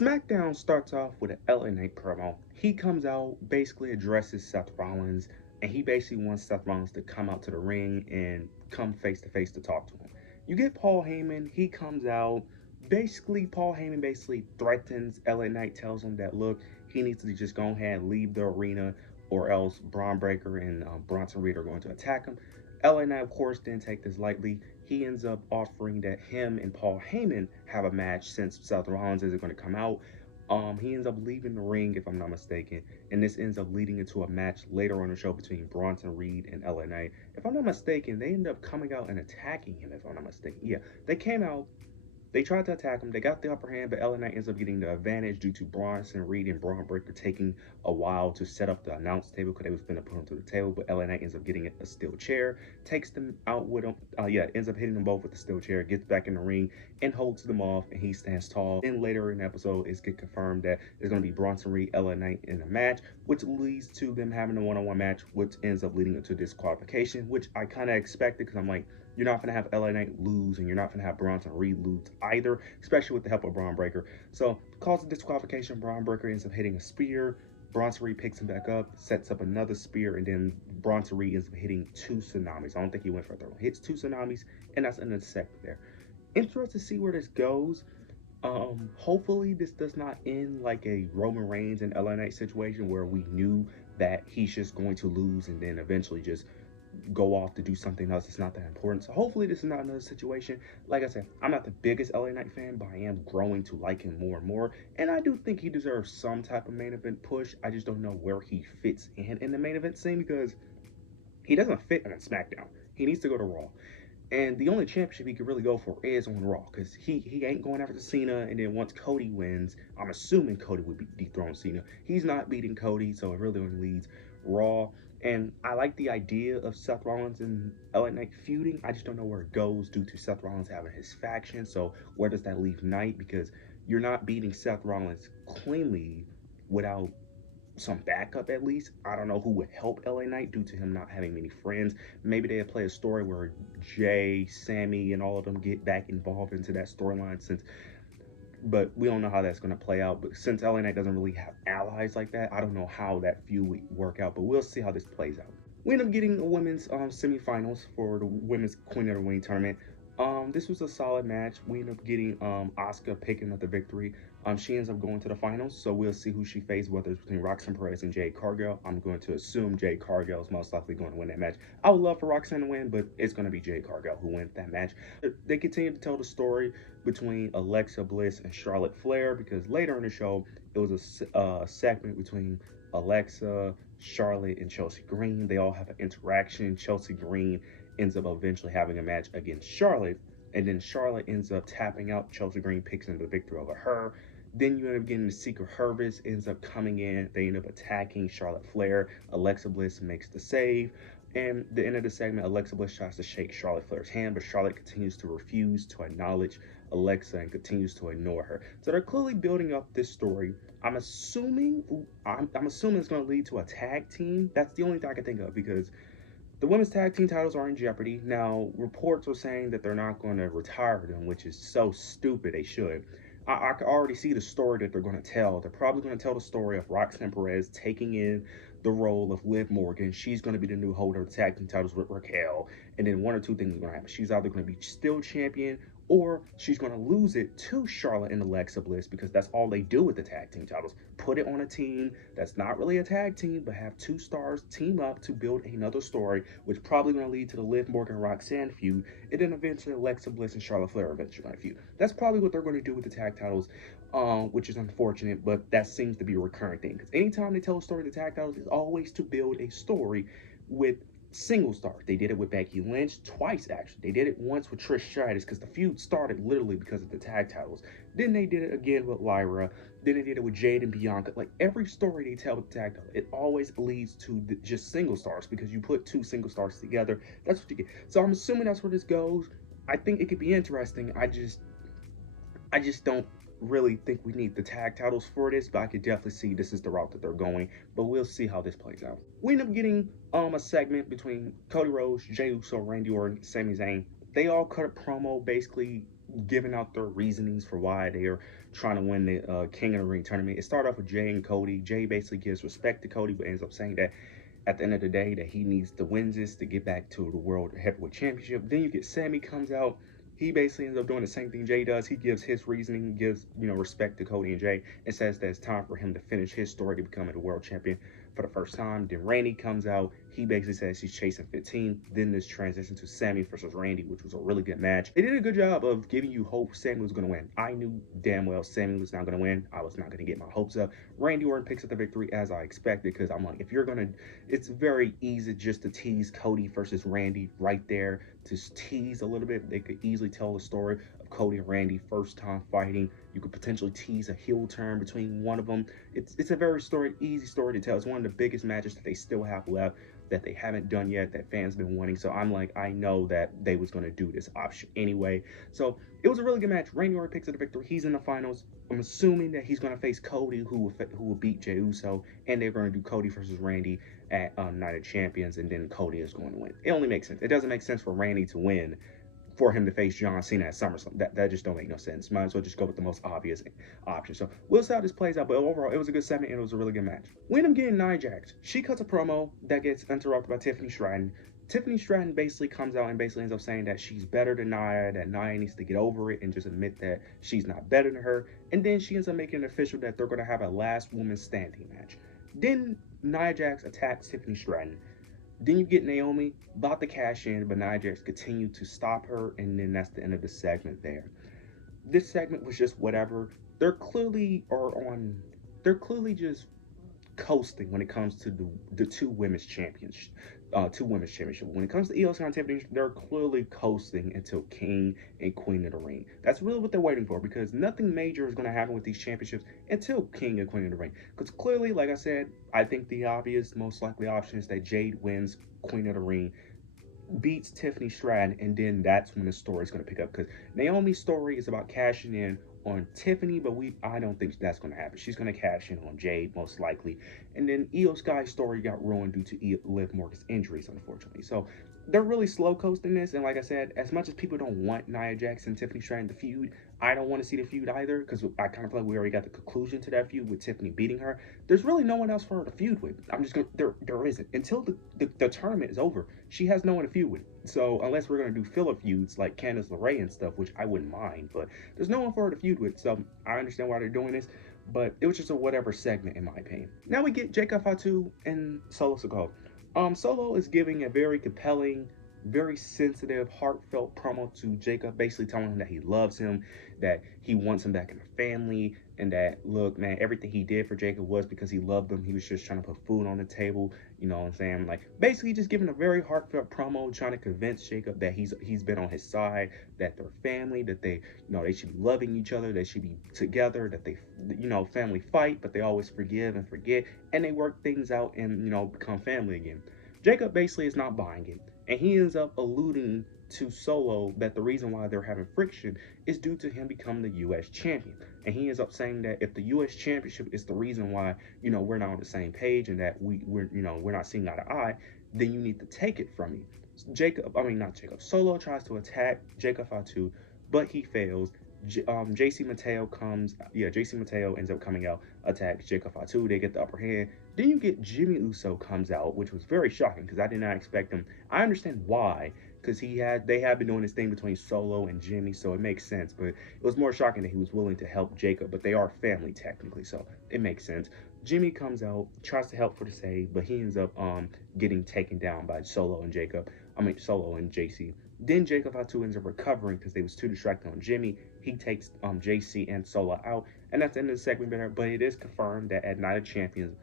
Smackdown starts off with an LA Knight promo. He comes out, basically addresses Seth Rollins, and he basically wants Seth Rollins to come out to the ring and come face to face to talk to him. You get Paul Heyman, he comes out. Basically, Paul Heyman basically threatens LA Knight, tells him that, look, he needs to just go ahead and leave the arena or else Braun Breaker and Bronson Reed are going to attack him. LA Knight, of course, didn't take this lightly. He ends up offering that him and Paul Heyman have a match since Seth Rollins isn't going to come out. He ends up leaving the ring, if I'm not mistaken, and this ends up leading into a match later on the show between Bronson Reed and LA Knight. If I'm not mistaken, they end up coming out and attacking him, if I'm not mistaken. Yeah, they came out. They tried to attack him. They got the upper hand, but LA Knight ends up getting the advantage due to Bronson Reed and Braun Breaker taking a while to set up the announce table because they was going to put him to the table. But LA Knight ends up getting a steel chair, takes them out with him. Ends up hitting them both with the steel chair, gets back in the ring and holds them off, and he stands tall. Then later in the episode, it's get confirmed that there's going to be Bronson Reed, LA Knight in a match, which leads to them having a one-on-one match, which ends up leading into disqualification, which I kind of expected because I'm like, you're not going to have LA Knight lose, and you're not going to have Bronson Reed lose either, especially with the help of Braun Breaker. So, cause of disqualification, Braun Breaker ends up hitting a spear. Bronson Reed picks him back up, sets up another spear, and then Bronson Reed ends up hitting 2 tsunamis. I don't think he went for a third one. Hits 2 tsunamis, and that's another segment there. Interested to see where this goes. Hopefully this does not end like a Roman Reigns and LA Knight situation where we knew that he's just going to lose and then eventually just go off to do something else. It's not that important. So hopefully this is not another situation. Like I said, I'm not the biggest LA Knight fan, but I am growing to like him more and more. And I do think he deserves some type of main event push. I just don't know where he fits in the main event scene because he doesn't fit on SmackDown. He needs to go to Raw. And the only championship he could really go for is on Raw because he ain't going after Cena. And then once Cody wins, I'm assuming Cody would dethrone Cena. He's not beating Cody, so it really only leads Raw. And I like the idea of Seth Rollins and LA Knight feuding. I just don't know where it goes due to Seth Rollins having his faction. So where does that leave Knight? Because you're not beating Seth Rollins cleanly without some backup at least. I don't know who would help LA Knight due to him not having many friends. Maybe they'd play a story where Jay, Sammy, and all of them get back involved into that storyline but we don't know how that's going to play out. But since LA Knight doesn't really have allies like that, I don't know how that feud would work out. But we'll see how this plays out. We end up getting the women's semifinals for the women's Queen of the Ring tournament. This was a solid match. We end up getting Asuka picking up the victory. She ends up going to the finals, so we'll see who she faces, whether it's between Roxanne Perez and Jade Cargill. I'm going to assume Jade Cargill is most likely going to win that match. I would love for Roxanne to win, but it's going to be Jade Cargill who wins that match. They continue to tell the story between Alexa Bliss and Charlotte Flair because later in the show, it was a segment between Alexa, Charlotte, and Chelsea Green. They all have an interaction. Chelsea Green ends up eventually having a match against Charlotte, and then Charlotte ends up tapping out. Chelsea Green picks up the victory over her. Then you end up getting the Secret Service ends up coming in. They end up attacking Charlotte Flair. Alexa Bliss makes the save. And at the end of the segment, Alexa Bliss tries to shake Charlotte Flair's hand, but Charlotte continues to refuse to acknowledge Alexa and continues to ignore her. So they're clearly building up this story. I'm assuming it's going to lead to a tag team. That's the only thing I can think of because the women's tag team titles are in jeopardy. Now, reports are saying that they're not going to retire them, which is so stupid. They should. I can already see the story that they're going to tell. They're probably going to tell the story of Roxanne Perez taking in the role of Liv Morgan. She's going to be the new holder of the tag team titles with Raquel. And then one or two things are going to happen. She's either going to be still champion or she's going to lose it to Charlotte and Alexa Bliss because that's all they do with the tag team titles. Put it on a team that's not really a tag team, but have 2 stars team up to build another story, which probably going to lead to the Liv Morgan Roxanne feud, and then eventually Alexa Bliss and Charlotte Flair eventually going to feud. That's probably what they're going to do with the tag titles, which is unfortunate, but that seems to be a recurring thing. Because anytime they tell a story of the tag titles, it's always to build a story with single stars. They did it with Becky Lynch twice, actually. They did it once with Trish Stratus because the feud started literally because of the tag titles. Then they did it again with Lyra. Then they did it with Jade and Bianca. Like every story they tell with the tag title, it always leads to just single stars because you put 2 single stars together. That's what you get. So I'm assuming that's where this goes. I think it could be interesting. I just don't really think we need the tag titles for this, but I could definitely see this is the route that they're going, but we'll see how this plays out. We end up getting a segment between Cody Rhodes, Jey Uso, Randy Orton, Sami Zayn. They all cut a promo basically giving out their reasonings for why they are trying to win the King of the Ring tournament. It started off with Jay and Cody. Jay basically gives respect to Cody, but ends up saying that at the end of the day that he needs to win this to get back to the World Heavyweight Championship. Then you get Sammy comes out. He basically ends up doing the same thing Jay does. He gives his reasoning, gives, respect to Cody and Jay, and says that it's time for him to finish his story to becoming the world champion for the first time. Then Randy comes out. He basically says he's chasing 15. Then this transition to Sammy versus Randy, which was a really good match. They did a good job of giving you hope Sammy was going to win. I knew damn well Sammy was not going to win. I was not going to get my hopes up. Randy Orton picks up the victory as I expected, because I'm like, if you're going to, it's very easy just to tease Cody versus Randy right there. To tease a little bit. They could easily tell the story of Cody and Randy first time fighting. You could potentially tease a heel turn between one of them. It's a very easy story to tell. It's one of the biggest matches that they still have left, that they haven't done yet, that fans been wanting. So I'm like, I know that they was going to do this option anyway. So it was a really good match. Randy Orton picks up the victory. He's in the finals. I'm assuming that he's going to face Cody, who will beat Jey Uso, and they're going to do Cody versus Randy at Night of Champions, and then Cody is going to win. It only makes sense. It doesn't make sense for Randy to win for him to face John Cena at SummerSlam. That just don't make no sense. Might as well just go with the most obvious option. So we'll see how this plays out, but overall, it was a good segment, and it was a really good match. We end up getting Nia Jax. She cuts a promo that gets interrupted by Tiffany Stratton. Tiffany Stratton basically comes out and basically ends up saying that she's better than Nia, that Nia needs to get over it and just admit that she's not better than her. And then she ends up making it official that they're going to have a last woman standing match. Then Nia Jax attacks Tiffany Stratton. Then you get Naomi about to cash in, but Nia Jax continued to stop her, and then that's the end of the segment there. This segment was just whatever. They're clearly just coasting when it comes to the two women's championships. When it comes to Io Sky and Tiffany, they're clearly coasting until King and Queen of the Ring. That's really what they're waiting for, because nothing major is going to happen with these championships until King and Queen of the Ring. Because clearly, like I said, I think the obvious, most likely option is that Jade wins Queen of the Ring, beats Tiffany Stratton, and then that's when the story is going to pick up. Because Naomi's story is about cashing in on Tiffany, but I don't think that's going to happen. She's going to cash in on Jade, most likely. And then Io Sky's story got ruined due to Liv Morgan's injuries, unfortunately. So they're really slow coasting this, and like I said, as much as people don't want Nia Jax and Tiffany Stratton to feud, I don't want to see the feud either, because I kind of feel like we already got the conclusion to that feud with Tiffany beating her. There's really no one else for her to feud with. There isn't. Until the tournament is over, she has no one to feud with. So unless we're going to do filler feuds like Candice LeRae and stuff, which I wouldn't mind, but there's no one for her to feud with. So I understand why they're doing this, but it was just a whatever segment in my opinion. Now we get Jacob Fatu and Solo Sikoa. Solo is giving a very compelling, very sensitive, heartfelt promo to Jacob, basically telling him that he loves him, that he wants him back in the family, and that, look, man, everything he did for Jacob was because he loved him. He was just trying to put food on the table, you know what I'm saying? Like, basically just giving a very heartfelt promo, trying to convince Jacob that he's been on his side, that they're family, that they should be loving each other, they should be together, that they, family fight, but they always forgive and forget, and they work things out and, become family again. Jacob basically is not buying it, and he ends up alluding to Solo that the reason why they're having friction is due to him becoming the U.S. champion. And he ends up saying that if the U.S. championship is the reason why, we're not on the same page and that we're not seeing eye to eye, then you need to take it from me. Solo tries to attack Jacob Fatu, but he fails. JC Mateo ends up coming out, attacks Jacob Fatu. They get the upper hand. Then you get Jimmy Uso comes out, which was very shocking because I did not expect him. I understand why, because they have been doing this thing between Solo and Jimmy, so it makes sense. But it was more shocking that he was willing to help Jacob, but they are family technically, so it makes sense. Jimmy comes out, tries to help for the save, but he ends up getting taken down by Solo and JC. Then Jacob Fatu ends up recovering because they was too distracted on Jimmy. He takes JC and Solo out, and that's the end of the segment better. But it is confirmed that at Night of Champions,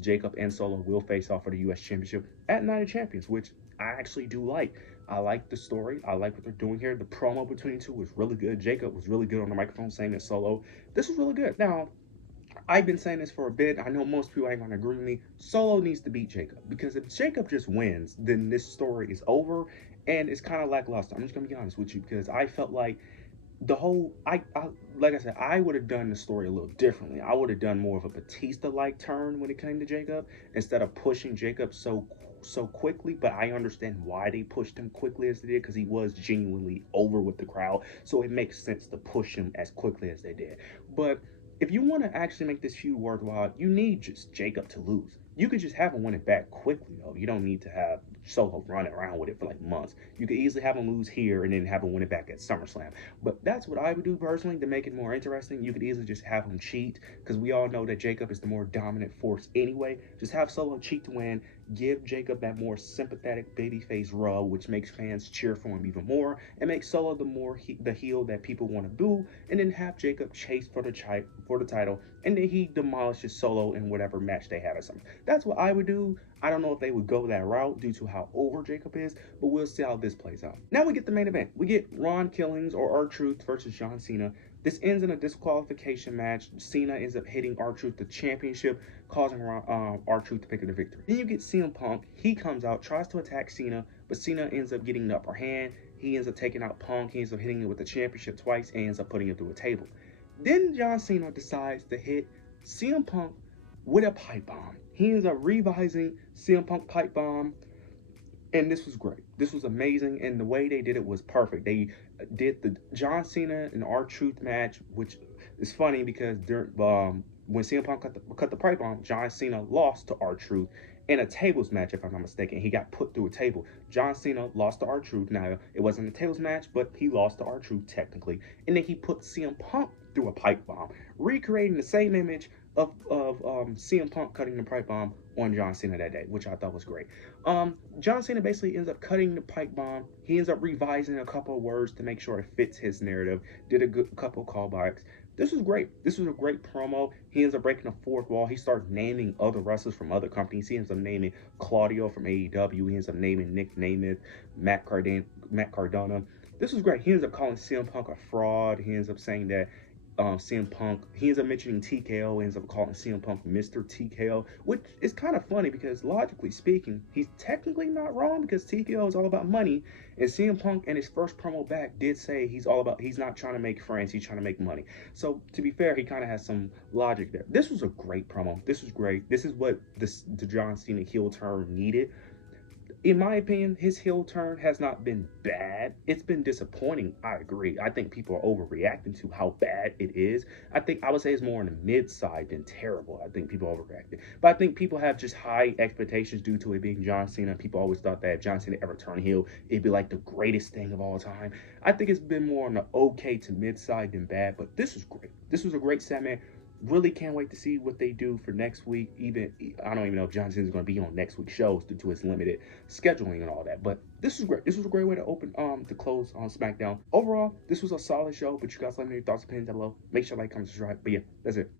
Jacob and Solo will face off for the U.S. Championship at Night of Champions, which I actually do like. I like the story. I like what they're doing here. The promo between the two was really good. Jacob was really good on the microphone saying that Solo. This was really good. Now, I've been saying this for a bit. I know most people ain't going to agree with me. Solo needs to beat Jacob, because if Jacob just wins, then this story is over, and it's kind of lackluster. I'm just going to be honest with you, because I felt like like I said, I would have done the story a little differently. I would have done more of a Batista-like turn when it came to Jacob, instead of pushing Jacob so so quickly, but I understand why they pushed him quickly as they did, because he was genuinely over with the crowd. So it makes sense to push him as quickly as they did. But if you want to actually make this feud worthwhile, you need just Jacob to lose. You could just have him win it back quickly, though. You don't need to have Solo running around with it for like months. You could easily have him lose here and then have him win it back at SummerSlam. But that's what I would do personally to make it more interesting. You could easily just have him cheat, because we all know that Jacob is the more dominant force anyway. Just have Solo cheat to win. Give Jacob that more sympathetic babyface rub, which makes fans cheer for him even more, and make Solo the heel that people want to do. And then have Jacob chase for the title, and then he demolishes Solo in whatever match they have or something. That's what I would do. I don't know if they would go that route due to how over Jacob is, but we'll see how this plays out. Now we get the main event. We get Ron Killings or R-Truth versus John Cena. This ends in a disqualification match. Cena ends up hitting R-Truth the championship, causing R-Truth to pick up the victory. Then you get CM Punk. He comes out, tries to attack Cena, but Cena ends up getting the upper hand. He ends up taking out Punk. He ends up hitting it with the championship twice and ends up putting it through a table. Then John Cena decides to hit CM Punk with a pipe bomb. He ends up revising CM Punk pipe bomb, and this was great. This was amazing, and the way they did it was perfect. They did the John Cena and R-Truth match, which is funny because when CM Punk cut the pipe bomb, John Cena lost to R-Truth in a tables match, if I'm not mistaken. He got put through a table. John Cena lost to R-Truth. Now, it wasn't a tables match, but he lost to R-Truth technically. And then he put CM Punk through a pipe bomb, recreating the same image of CM Punk cutting the pipe bomb on John Cena that day, which I thought was great. John Cena basically ends up cutting the pipe bomb. He ends up revising a couple of words to make sure it fits his narrative. Did a couple callbacks. This was great. This was a great promo. He ends up breaking the fourth wall. He starts naming other wrestlers from other companies. He ends up naming Claudio from AEW. He ends up naming Nick Nemeth, Matt Cardona. This was great. He ends up calling CM Punk a fraud. He ends up saying that CM Punk, he ends up mentioning TKO, ends up calling CM Punk Mr. TKO, which is kind of funny because logically speaking, he's technically not wrong because TKO is all about money, and CM Punk in his first promo back did say he's not trying to make friends, he's trying to make money. So to be fair, he kind of has some logic there. This was a great promo. This was great. This is what the John Cena heel turn needed. In my opinion, his heel turn has not been bad. It's been disappointing. I agree. I think people are overreacting to how bad it is. I would say it's more on the mid side than terrible. I think people overreacted. But I think people have just high expectations due to it being John Cena. People always thought that if John Cena ever turned heel, it'd be like the greatest thing of all time. I think it's been more on the okay to mid side than bad, but this was great. This was a great segment. Really can't wait to see what they do for next week. I don't even know if John Cena is going to be on next week's shows due to his limited scheduling and all that. But this was great. This was a great way to close on SmackDown. Overall, this was a solid show. But you guys let me know your thoughts and opinions down below. Make sure to like, comment, subscribe. But yeah, that's it.